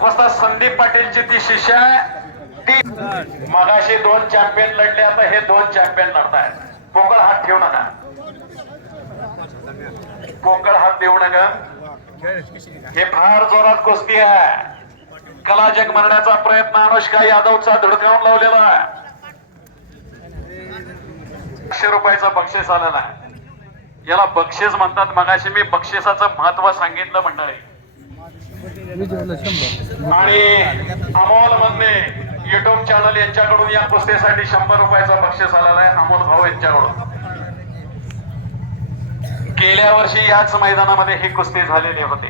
वस्ताद संदीप पाटीलची ती शिष्य आहे ती मगाशी 2 चॅम्पियन लढले, आता हे 2 चॅम्पियन लढतायत. पोकळ हात ठेवू नका, पोकळ हात देऊ नका. हे फार जोरात कुस्ती आहे. कला जग म्हणण्याचा प्रयत्न अनुष्का यादवचा धडकावून लावलेला आहे. 100 रुपयाचं बक्षीस आलेलं आहे. याला बक्षीस म्हणतात. मगाशी मी बक्षिसाचं महत्व सांगितलं मंडळी. आणि अमोल मधने युट्यूब चॅनल यांच्याकडून या कुस्तीसाठी 100 रुपयाचं बक्षीस आलेलं आहे. अमोल भाऊ यांच्याकडून. गेल्या वर्षी याच मैदानामध्ये ही कुस्ती झालेली होती.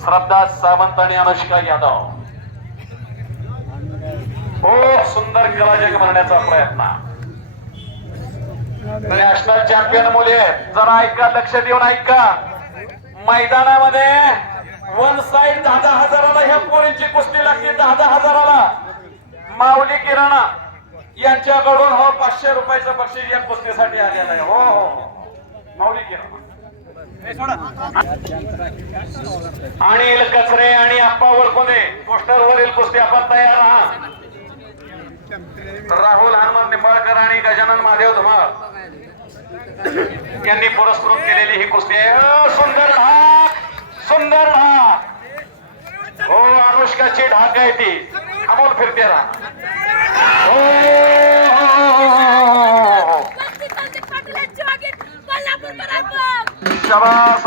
श्रद्धा सावंत आणि अनुष्का यादव. खूप सुंदर कला जग म्हणण्याचा प्रयत्न. नॅशनल चॅम्पियन मुले जरा ऐका, लक्ष देऊन ऐका. मैदानामध्ये वन साइड 10,000ला ह्या पोरींची कुस्ती लागते. 10,000ला माऊली किराणा यांच्याकडून 500 रुपयाचं बक्षीस या कुस्तीसाठी आलेलं आहे. हो हो, माऊली किराणा आणि कचरे आणि आप्पा वळकोंदे पोस्टर वरील कुस्ती आपण तयार आहात. राहुल हनुमान निंबाळकर आणि गजानन महादेव धुमाळ यांनी पुरस्कृत केलेली ही कुस्ती आहे. सुंदर ढाक, सुंदर ढाक. हो, अनुष्काची ढाक आहे ती. अमोल फिरते राहा. हो, शाबास.